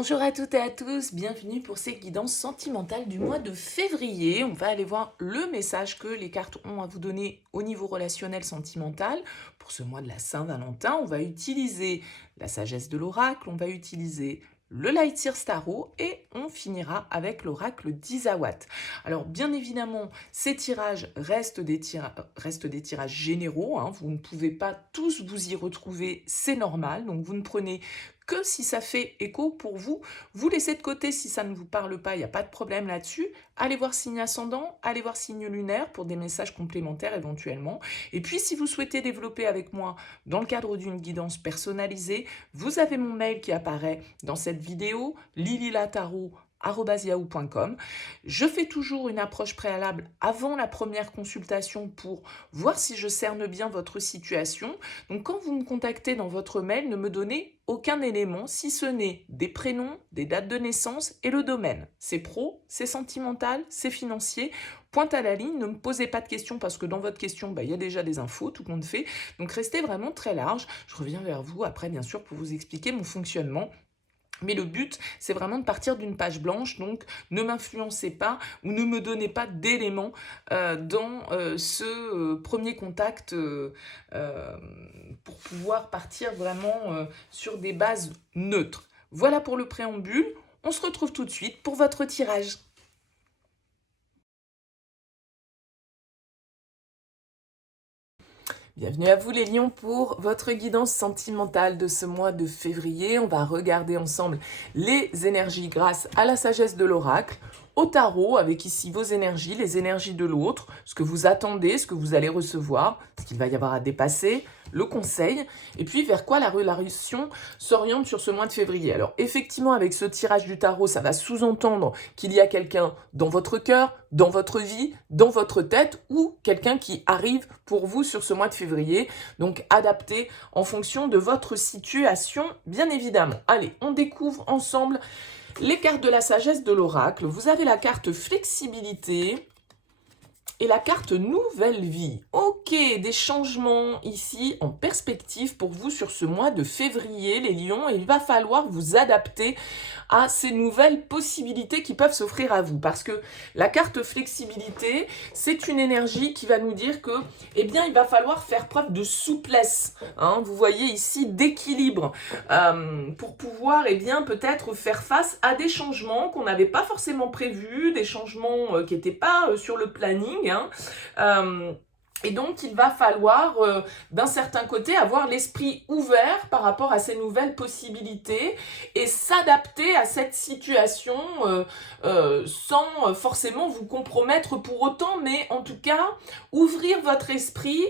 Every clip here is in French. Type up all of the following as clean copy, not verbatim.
Bonjour à toutes et à tous, bienvenue pour ces guidances sentimentales du mois de février. On va aller voir le message que les cartes ont à vous donner au niveau relationnel sentimental. Pour ce mois de la Saint-Valentin, on va utiliser la sagesse de l'oracle, on va utiliser le Light Seer Tarot et on finira avec l'oracle d'Isawat. Alors bien évidemment, ces tirages restent des tirages généraux, hein. Vous ne pouvez pas tous vous y retrouver, c'est normal, donc vous ne prenez que si ça fait écho pour vous. Vous laissez de côté si ça ne vous parle pas, il n'y a pas de problème là-dessus. Allez voir signe ascendant, allez voir signe lunaire pour des messages complémentaires éventuellement. Et puis si vous souhaitez développer avec moi dans le cadre d'une guidance personnalisée, vous avez mon mail qui apparaît dans cette vidéo, lililatarot@yahoo.com. Je fais toujours une approche préalable avant la première consultation pour voir si je cerne bien votre situation. Donc quand vous me contactez dans votre mail, ne me donnez aucun élément si ce n'est des prénoms, des dates de naissance et le domaine. C'est pro, c'est sentimental, c'est financier. Pointe à la ligne, ne me posez pas de questions parce que dans votre question, il y a déjà des infos, tout compte fait. Donc restez vraiment très large. Je reviens vers vous après, bien sûr, pour vous expliquer mon fonctionnement. Mais le but, c'est vraiment de partir d'une page blanche, donc ne m'influencez pas ou ne me donnez pas d'éléments dans ce premier contact pour pouvoir partir vraiment sur des bases neutres. Voilà pour le préambule, on se retrouve tout de suite pour votre tirage. Bienvenue à vous les lions pour votre guidance sentimentale de ce mois de février. On va regarder ensemble les énergies grâce à la sagesse de l'oracle, au tarot avec ici vos énergies, les énergies de l'autre, ce que vous attendez, ce que vous allez recevoir, ce qu'il va y avoir à dépasser, le conseil, et puis vers quoi la relation s'oriente sur ce mois de février. Alors effectivement, avec ce tirage du tarot, ça va sous-entendre qu'il y a quelqu'un dans votre cœur, dans votre vie, dans votre tête, ou quelqu'un qui arrive pour vous sur ce mois de février. Donc adapté en fonction de votre situation, bien évidemment. Allez, on découvre ensemble les cartes de la sagesse de l'oracle. Vous avez la carte flexibilité et la carte nouvelle vie. Ok, des changements ici en perspective pour vous sur ce mois de février, les lions. Et il va falloir vous adapter à ces nouvelles possibilités qui peuvent s'offrir à vous. Parce que la carte flexibilité, c'est une énergie qui va nous dire que, eh bien, il va falloir faire preuve de souplesse. Hein, vous voyez ici d'équilibre pour pouvoir, eh bien, peut-être faire face à des changements qu'on n'avait pas forcément prévus, des changements qui n'étaient pas sur le planning. Hein. Et donc, il va falloir, d'un certain côté, avoir l'esprit ouvert par rapport à ces nouvelles possibilités et s'adapter à cette situation sans forcément vous compromettre pour autant, mais en tout cas, ouvrir votre esprit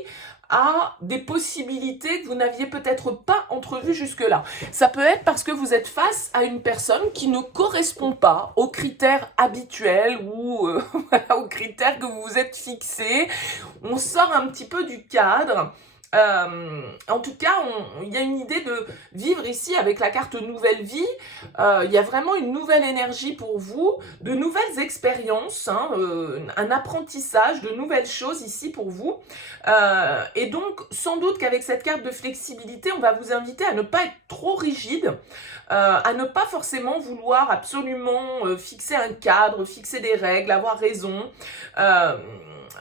à des possibilités que vous n'aviez peut-être pas entrevues jusque-là. Ça peut être parce que vous êtes face à une personne qui ne correspond pas aux critères habituels ou voilà, aux critères que vous vous êtes fixés. On sort un petit peu du cadre. En tout cas, il y a une idée de vivre ici avec la carte nouvelle vie. Il y a vraiment une nouvelle énergie pour vous, de nouvelles expériences, hein, un apprentissage, de nouvelles choses ici pour vous. Et donc, sans doute qu'avec cette carte de flexibilité, on va vous inviter à ne pas être trop rigide, à ne pas forcément vouloir absolument fixer un cadre, fixer des règles, avoir raison.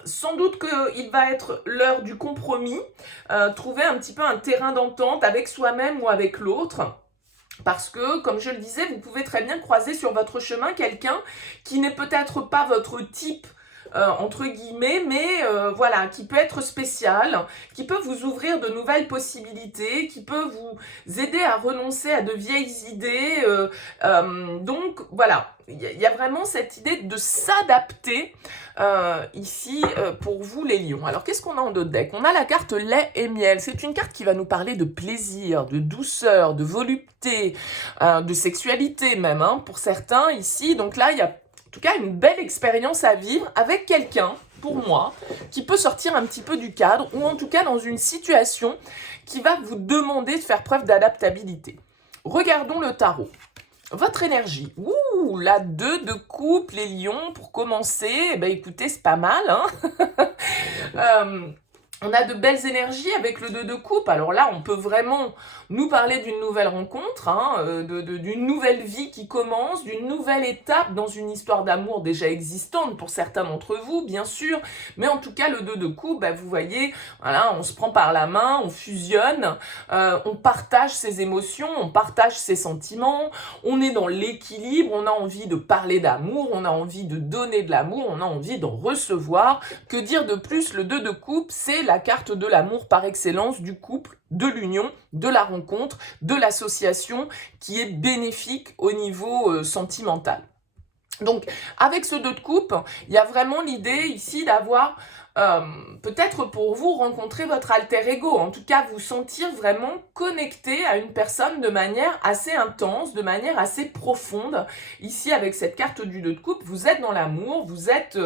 Sans doute qu'il va être l'heure du compromis, trouver un petit peu un terrain d'entente avec soi-même ou avec l'autre. Parce que, comme je le disais, vous pouvez très bien croiser sur votre chemin quelqu'un qui n'est peut-être pas votre type, entre guillemets, mais voilà, qui peut être spécial, qui peut vous ouvrir de nouvelles possibilités, qui peut vous aider à renoncer à de vieilles idées. Donc, voilà, il y a vraiment cette idée de s'adapter ici pour vous les lions. Alors qu'est-ce qu'on a en d'autres decks? On a la carte lait et miel. C'est une carte qui va nous parler de plaisir, de douceur, de volupté, de sexualité même, hein, pour certains ici. Donc là, il y a en tout cas une belle expérience à vivre avec quelqu'un, pour moi, qui peut sortir un petit peu du cadre ou en tout cas dans une situation qui va vous demander de faire preuve d'adaptabilité. Regardons le tarot. Votre énergie, la 2 de coupe, les lions, pour commencer, eh ben, écoutez, c'est pas mal, hein. On a de belles énergies avec le 2 de coupe. Alors là, on peut vraiment nous parler d'une nouvelle rencontre, hein, d'une nouvelle vie qui commence, d'une nouvelle étape dans une histoire d'amour déjà existante pour certains d'entre vous, bien sûr. Mais en tout cas, le 2 de coupe, bah, vous voyez, voilà, on se prend par la main, on fusionne, on partage ses émotions, on partage ses sentiments, on est dans l'équilibre, on a envie de parler d'amour, on a envie de donner de l'amour, on a envie d'en recevoir. Que dire de plus? Le 2 de coupe, c'est la carte de l'amour par excellence, du couple, de l'union, de la rencontre, de l'association qui est bénéfique au niveau sentimental. Donc, avec ce 2 de coupe, il y a vraiment l'idée ici d'avoir, peut-être pour vous, rencontrer votre alter ego. En tout cas, vous sentir vraiment connecté à une personne de manière assez intense, de manière assez profonde. Ici, avec cette carte du 2 de coupe, vous êtes dans l'amour, vous êtes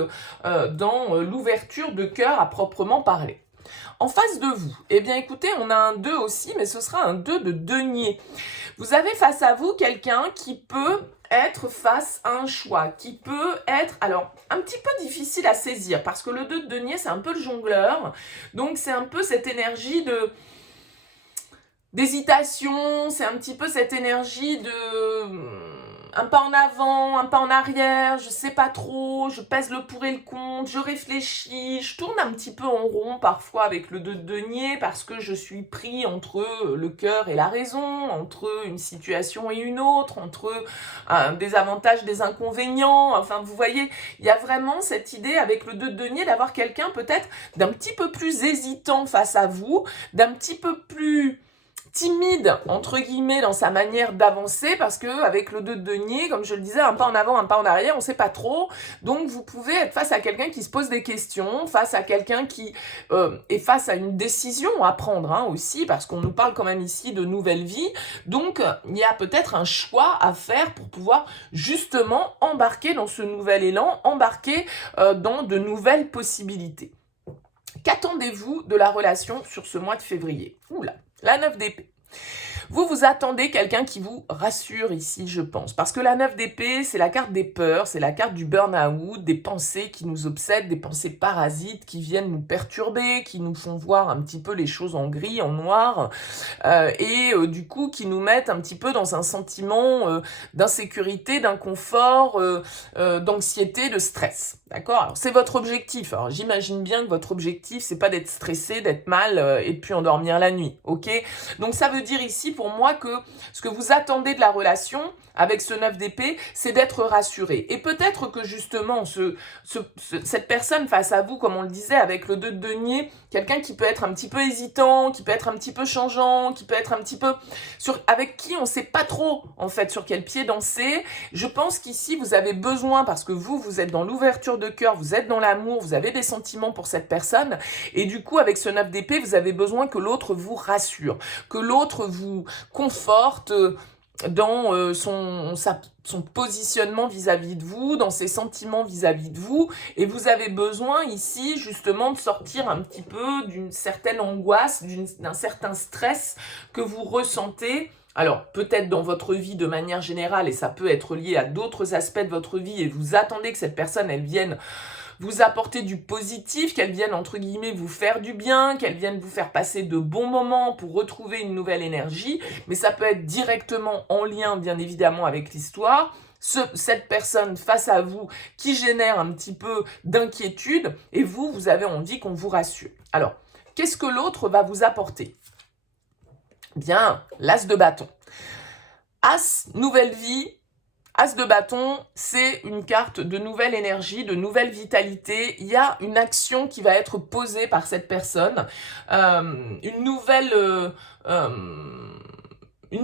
dans l'ouverture de cœur à proprement parler. En face de vous, eh bien écoutez, on a un 2 aussi, mais ce sera un 2 de denier. Vous avez face à vous quelqu'un qui peut être face à un choix, qui peut être, alors, un petit peu difficile à saisir, parce que le 2 de denier, c'est un peu le jongleur, donc c'est un peu cette énergie d'hésitation, c'est un petit peu cette énergie de un pas en avant, un pas en arrière, je sais pas trop, je pèse le pour et le contre, je réfléchis, je tourne un petit peu en rond parfois avec le 2 de denier parce que je suis pris entre le cœur et la raison, entre une situation et une autre, entre des avantages, des inconvénients, enfin vous voyez, il y a vraiment cette idée avec le 2 de denier d'avoir quelqu'un peut-être d'un petit peu plus hésitant face à vous, d'un petit peu plus timide, entre guillemets, dans sa manière d'avancer, parce que avec le 2 de denier, comme je le disais, un pas en avant, un pas en arrière, on sait pas trop. Donc, vous pouvez être face à quelqu'un qui se pose des questions, face à quelqu'un qui est face à une décision à prendre, hein, aussi, parce qu'on nous parle quand même ici de nouvelle vie. Donc, il y a peut-être un choix à faire pour pouvoir justement embarquer dans ce nouvel élan, embarquer dans de nouvelles possibilités. Qu'attendez-vous de la relation sur ce mois de février? Oula, la 9 d'épée. Vous attendez quelqu'un qui vous rassure ici, je pense. Parce que la 9 d'épée, c'est la carte des peurs, c'est la carte du burn-out, des pensées qui nous obsèdent, des pensées parasites qui viennent nous perturber, qui nous font voir un petit peu les choses en gris, en noir, et du coup qui nous mettent un petit peu dans un sentiment d'insécurité, d'inconfort, d'anxiété, de stress. D'accord? Alors c'est votre objectif. Alors j'imagine bien que votre objectif, c'est pas d'être stressé, d'être mal et de puis endormir la nuit. Ok? Donc ça veut dire ici pour moi que ce que vous attendez de la relation avec ce 9 d'épée, c'est d'être rassuré. Et peut-être que justement, cette personne face à vous, comme on le disait, avec le 2 de denier, quelqu'un qui peut être un petit peu hésitant, qui peut être un petit peu changeant, qui peut être un petit peu avec qui on ne sait pas trop, en fait, sur quel pied danser. Je pense qu'ici, vous avez besoin, parce que vous êtes dans l'ouverture de cœur, vous êtes dans l'amour, vous avez des sentiments pour cette personne, et du coup, avec ce 9 d'épée, vous avez besoin que l'autre vous rassure, que l'autre vous conforte dans son positionnement vis-à-vis de vous, dans ses sentiments vis-à-vis de vous, et vous avez besoin ici justement de sortir un petit peu d'une certaine angoisse, d'un certain stress que vous ressentez. Alors, peut-être dans votre vie de manière générale, et ça peut être lié à d'autres aspects de votre vie, et vous attendez que cette personne, elle vienne vous apporter du positif, qu'elle vienne, entre guillemets, vous faire du bien, qu'elle vienne vous faire passer de bons moments pour retrouver une nouvelle énergie, mais ça peut être directement en lien, bien évidemment, avec l'histoire. Cette personne face à vous qui génère un petit peu d'inquiétude, et vous avez envie qu'on vous rassure. Alors, qu'est-ce que l'autre va vous apporter? Bien, l'as de bâton. As, nouvelle vie. As de bâton, c'est une carte de nouvelle énergie, de nouvelle vitalité. Il y a une action qui va être posée par cette personne, une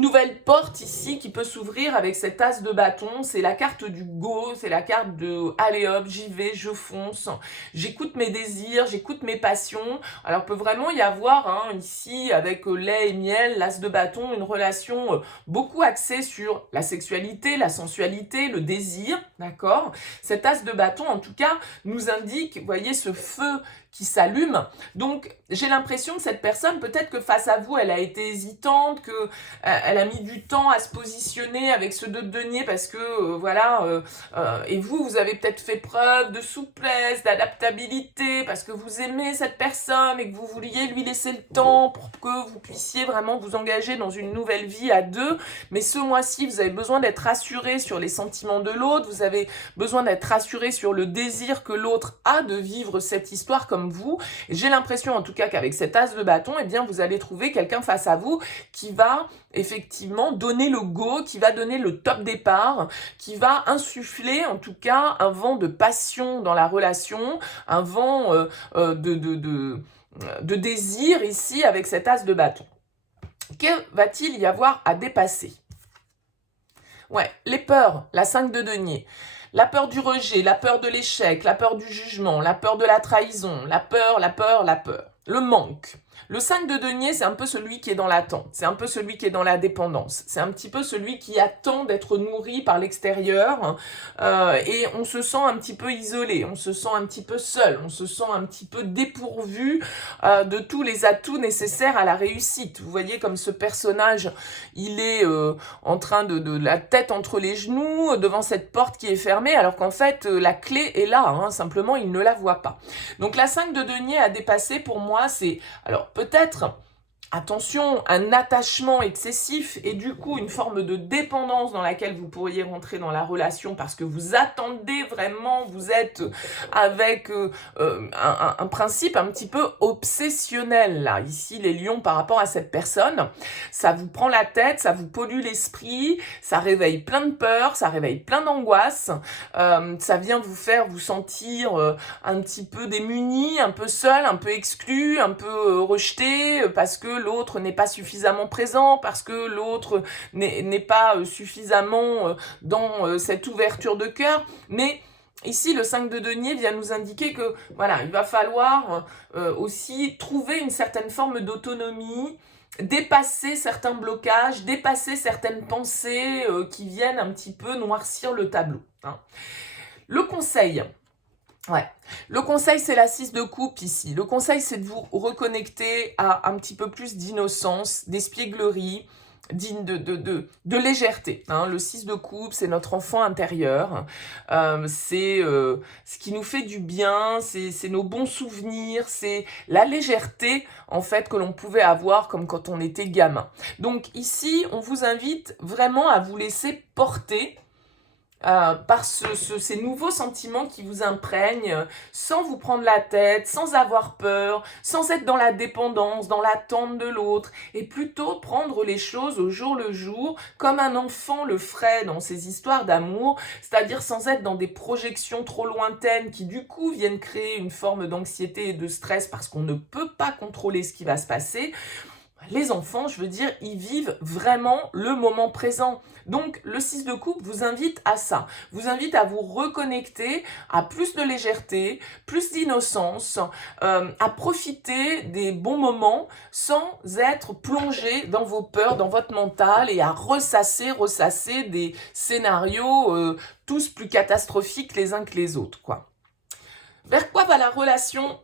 nouvelle porte ici qui peut s'ouvrir avec cet as de bâton. C'est la carte du go, c'est la carte de allez hop, j'y vais, je fonce, j'écoute mes désirs, j'écoute mes passions. Alors peut vraiment y avoir ici avec lait et miel, l'as de bâton, une relation beaucoup axée sur la sexualité, la sensualité, le désir, d'accord? Cet as de bâton en tout cas nous indique, vous voyez, ce feu qui s'allume. Donc, j'ai l'impression que cette personne, peut-être que face à vous, elle a été hésitante, que elle a mis du temps à se positionner avec ce 2 de denier parce que, et vous avez peut-être fait preuve de souplesse, d'adaptabilité, parce que vous aimez cette personne et que vous vouliez lui laisser le temps pour que vous puissiez vraiment vous engager dans une nouvelle vie à deux. Mais ce mois-ci, vous avez besoin d'être rassuré sur les sentiments de l'autre, vous avez besoin d'être rassuré sur le désir que l'autre a de vivre cette histoire comme vous. J'ai l'impression en tout cas qu'avec cet as de bâton, eh bien vous allez trouver quelqu'un face à vous qui va effectivement donner le go, qui va donner le top départ, qui va insuffler en tout cas un vent de passion dans la relation, un vent de désir ici avec cet as de bâton. Que va-t-il y avoir à dépasser? Ouais, les peurs, la 5 de denier. La peur du rejet, la peur de l'échec, la peur du jugement, la peur de la trahison, la peur. Le manque. Le 5 de denier, c'est un peu celui qui est dans l'attente, c'est un peu celui qui est dans la dépendance, c'est un petit peu celui qui attend d'être nourri par l'extérieur et on se sent un petit peu isolé, on se sent un petit peu seul, on se sent un petit peu dépourvu de tous les atouts nécessaires à la réussite. Vous voyez comme ce personnage, il est en train de la tête entre les genoux devant cette porte qui est fermée alors qu'en fait la clé est là, hein, simplement il ne la voit pas. Donc la 5 de denier à dépasser pour moi c'est... Alors peut-être, attention, un attachement excessif et du coup une forme de dépendance dans laquelle vous pourriez rentrer dans la relation parce que vous attendez vraiment, vous êtes avec un principe un petit peu obsessionnel là. Ici les lions par rapport à cette personne, ça vous prend la tête, ça vous pollue l'esprit, ça réveille plein de peur, ça réveille plein d'angoisse, ça vient vous faire vous sentir un petit peu démuni, un peu seul, un peu exclu, un peu rejeté parce que l'autre n'est pas suffisamment présent, parce que l'autre n'est pas suffisamment dans cette ouverture de cœur. Mais ici, le 5 de denier vient nous indiquer que voilà, il va falloir aussi trouver une certaine forme d'autonomie, dépasser certains blocages, dépasser certaines pensées qui viennent un petit peu noircir le tableau. Hein. Le conseil... Ouais. Le conseil, c'est la 6 de coupe ici. Le conseil, c'est de vous reconnecter à un petit peu plus d'innocence, d'espièglerie, de légèreté. Hein. Le 6 de coupe, c'est notre enfant intérieur. C'est ce qui nous fait du bien, c'est nos bons souvenirs, c'est la légèreté, en fait, que l'on pouvait avoir comme quand on était gamin. Donc ici, on vous invite vraiment à vous laisser porter par ces nouveaux sentiments qui vous imprègnent, sans vous prendre la tête, sans avoir peur, sans être dans la dépendance, dans l'attente de l'autre, et plutôt prendre les choses au jour le jour, comme un enfant le ferait dans ses histoires d'amour, c'est-à-dire sans être dans des projections trop lointaines qui du coup viennent créer une forme d'anxiété et de stress parce qu'on ne peut pas contrôler ce qui va se passer. Les enfants, je veux dire, ils vivent vraiment le moment présent. Donc, le 6 de coupe vous invite à ça. Vous invite à vous reconnecter à plus de légèreté, plus d'innocence, à profiter des bons moments sans être plongé dans vos peurs, dans votre mental et à ressasser des scénarios tous plus catastrophiques les uns que les autres, quoi. Vers quoi va la relation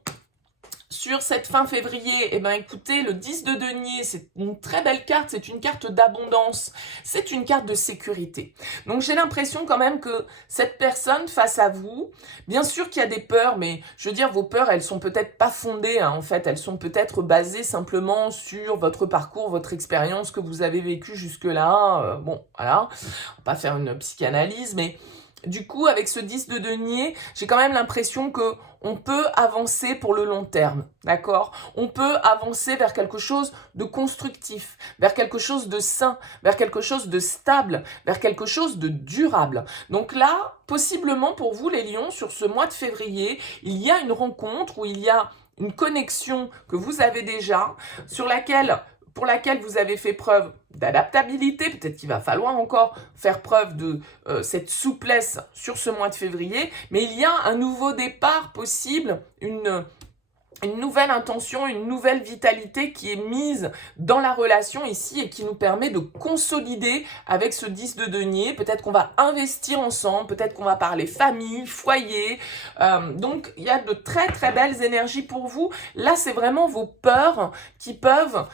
sur cette fin février? Eh bien écoutez, le 10 de denier, c'est une très belle carte, c'est une carte d'abondance, c'est une carte de sécurité. Donc j'ai l'impression quand même que cette personne face à vous, bien sûr qu'il y a des peurs, mais je veux dire, vos peurs, elles sont peut-être pas fondées, hein, en fait, elles sont peut-être basées simplement sur votre parcours, votre expérience que vous avez vécu jusque-là. Bon, voilà, on va pas faire une psychanalyse, mais... Du coup, avec ce 10 de denier, j'ai quand même l'impression que on peut avancer pour le long terme, d'accord? On peut avancer vers quelque chose de constructif, vers quelque chose de sain, vers quelque chose de stable, vers quelque chose de durable. Donc là, possiblement pour vous les lions, sur ce mois de février, il y a une rencontre où il y a une connexion que vous avez déjà, pour laquelle vous avez fait preuve d'adaptabilité, peut-être qu'il va falloir encore faire preuve de cette souplesse sur ce mois de février, mais il y a un nouveau départ possible, une une nouvelle intention, une nouvelle vitalité qui est mise dans la relation ici et qui nous permet de consolider avec ce 10 de denier. Peut-être qu'on va investir ensemble, peut-être qu'on va parler famille, foyer. Donc, il y a de très très belles énergies pour vous. Là, c'est vraiment vos peurs qui peuvent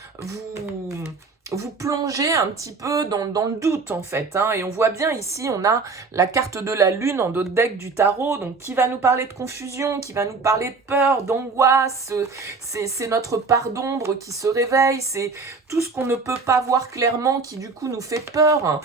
vous plongez un petit peu dans le doute en fait. Hein. Et on voit bien ici, on a la carte de la lune en dos de deck du tarot, donc qui va nous parler de confusion, qui va nous parler de peur, d'angoisse, c'est notre part d'ombre qui se réveille, c'est tout ce qu'on ne peut pas voir clairement qui du coup nous fait peur.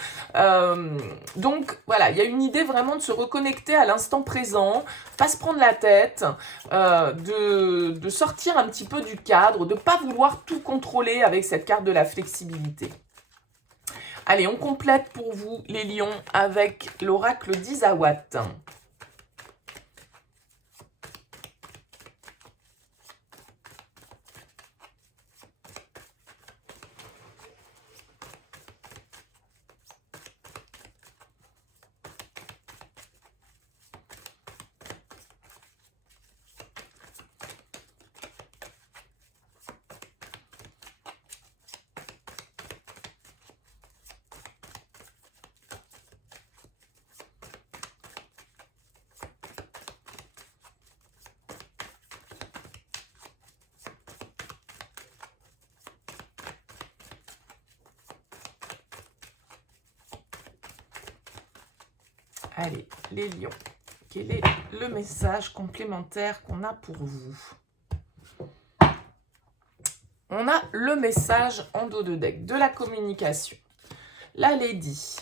Donc voilà, il y a une idée vraiment de se reconnecter à l'instant présent, pas se prendre la tête, de sortir un petit peu du cadre, de ne pas vouloir tout contrôler avec cette carte de la flexibilité. Allez, on complète pour vous les lions avec l'oracle d'Isawat. Allez, les lions, quel est le message complémentaire qu'on a pour vous? On a le message en dos de deck de la communication. La Lady.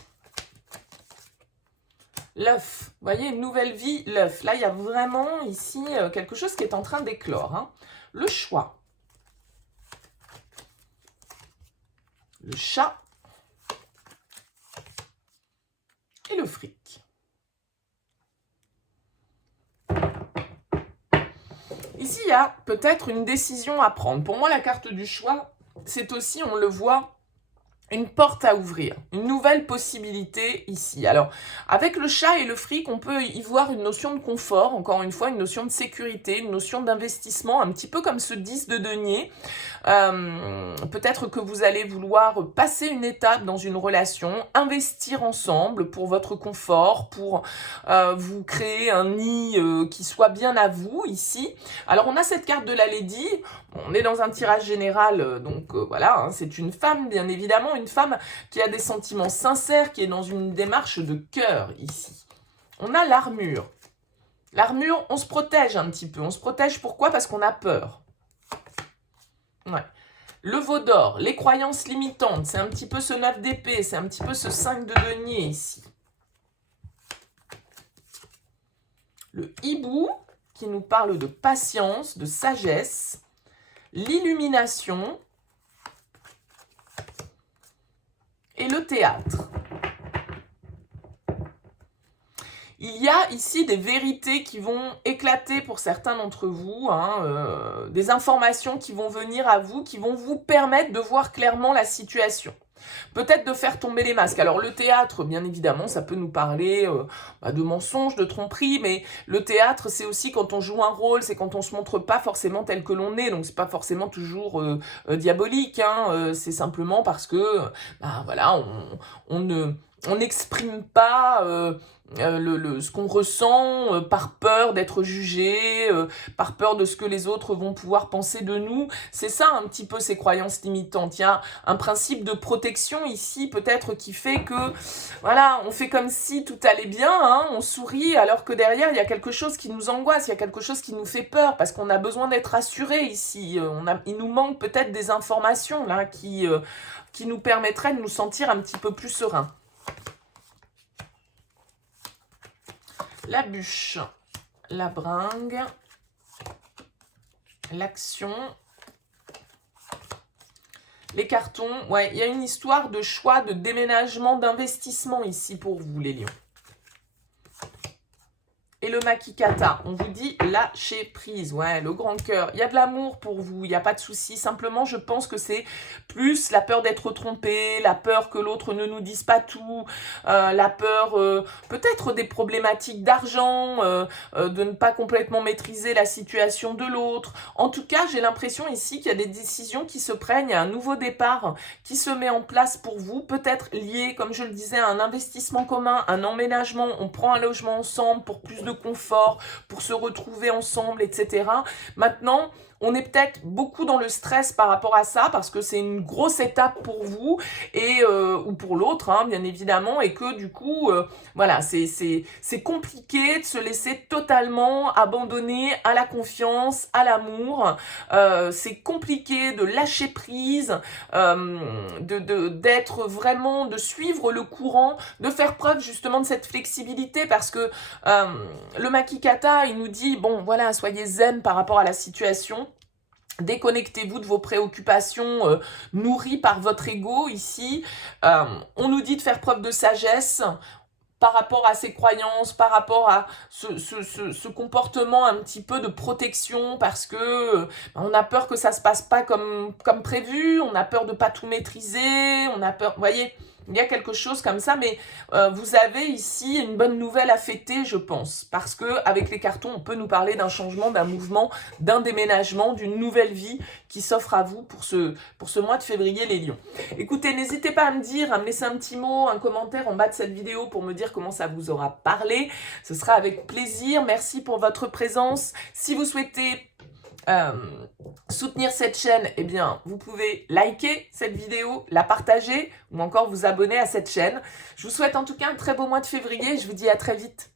L'œuf. Vous voyez, une nouvelle vie, l'œuf. Là, il y a vraiment ici quelque chose qui est en train d'éclore. Hein. Le choix. Le chat. Et le fric. Ici, il y a peut-être une décision à prendre. Pour moi, la carte du choix, c'est aussi, on le voit, une porte à ouvrir, une nouvelle possibilité ici. Alors, avec le chat et le fric, on peut y voir une notion de confort, encore une fois, une notion de sécurité, une notion d'investissement, un petit peu comme ce 10 de denier. Peut-être que vous allez vouloir passer une étape dans une relation, investir ensemble pour votre confort, pour vous créer un nid qui soit bien à vous ici. Alors, on a cette carte de la Lady. On est dans un tirage général, donc voilà, hein, c'est une femme, bien évidemment, une femme qui a des sentiments sincères, qui est dans une démarche de cœur ici. On a l'armure. L'armure, on se protège un petit peu. On se protège pourquoi? Parce qu'on a peur. Ouais. Le veau d'or, les croyances limitantes, c'est un petit peu ce 9 d'épée, c'est un petit peu ce 5 de denier ici. Le hibou, qui nous parle de patience, de sagesse. L'illumination et le théâtre. Il y a ici des vérités qui vont éclater pour certains d'entre vous, hein, des informations qui vont venir à vous, qui vont vous permettre de voir clairement la situation. Peut-être de faire tomber les masques. Alors le théâtre, bien évidemment, ça peut nous parler de mensonges, de tromperies, mais le théâtre, c'est aussi quand on joue un rôle, c'est quand on se montre pas forcément tel que l'on est, donc c'est pas forcément toujours diabolique, hein, c'est simplement parce que, voilà, on n'exprime pas ce qu'on ressent par peur d'être jugé, par peur de ce que les autres vont pouvoir penser de nous. C'est ça un petit peu ces croyances limitantes. Il y a un principe de protection ici peut-être qui fait que, voilà, on fait comme si tout allait bien, hein, on sourit alors que derrière il y a quelque chose qui nous angoisse, il y a quelque chose qui nous fait peur parce qu'on a besoin d'être rassuré ici. Il nous manque peut-être des informations là qui nous permettraient de nous sentir un petit peu plus sereins. La bûche, la bringue, l'action, les cartons. Ouais, il y a une histoire de choix, de déménagement, d'investissement ici pour vous, les lions. et le Makikata. On vous dit lâcher prise, ouais, le grand cœur. Il y a de l'amour pour vous, il n'y a pas de souci. Simplement, je pense que c'est plus la peur d'être trompé, la peur que l'autre ne nous dise pas tout, la peur peut-être des problématiques d'argent, de ne pas complètement maîtriser la situation de l'autre. En tout cas, j'ai l'impression ici qu'il y a des décisions qui se prennent, il y a un nouveau départ qui se met en place pour vous, peut-être lié, comme je le disais, à un investissement commun, un emménagement, on prend un logement ensemble pour plus de confort, pour se retrouver ensemble, etc. Maintenant, on est peut-être beaucoup dans le stress par rapport à ça parce que c'est une grosse étape pour vous et ou pour l'autre, hein, bien évidemment, et que du coup, voilà, c'est compliqué de se laisser totalement abandonner à la confiance, à l'amour. C'est compliqué de lâcher prise, d'être vraiment, de suivre le courant, de faire preuve justement de cette flexibilité parce que le Makikata, il nous dit, bon, voilà, soyez zen par rapport à la situation. Déconnectez-vous de vos préoccupations nourries par votre ego ici. On nous dit de faire preuve de sagesse par rapport à ses croyances, par rapport à ce comportement un petit peu de protection parce que on a peur que ça se passe pas comme prévu, on a peur de pas tout maîtriser, on a peur, vous voyez, il y a quelque chose comme ça, mais vous avez ici une bonne nouvelle à fêter, je pense, parce que avec les cartons, on peut nous parler d'un changement, d'un mouvement, d'un déménagement, d'une nouvelle vie qui s'offre à vous pour ce mois de février, les lions. Écoutez, n'hésitez pas à me dire, à me laisser un petit mot, un commentaire en bas de cette vidéo pour me dire comment ça vous aura parlé. Ce sera avec plaisir. Merci pour votre présence. Si vous souhaitez soutenir cette chaîne, eh bien, vous pouvez liker cette vidéo, la partager ou encore vous abonner à cette chaîne. Je vous souhaite en tout cas un très beau mois de février et je vous dis à très vite.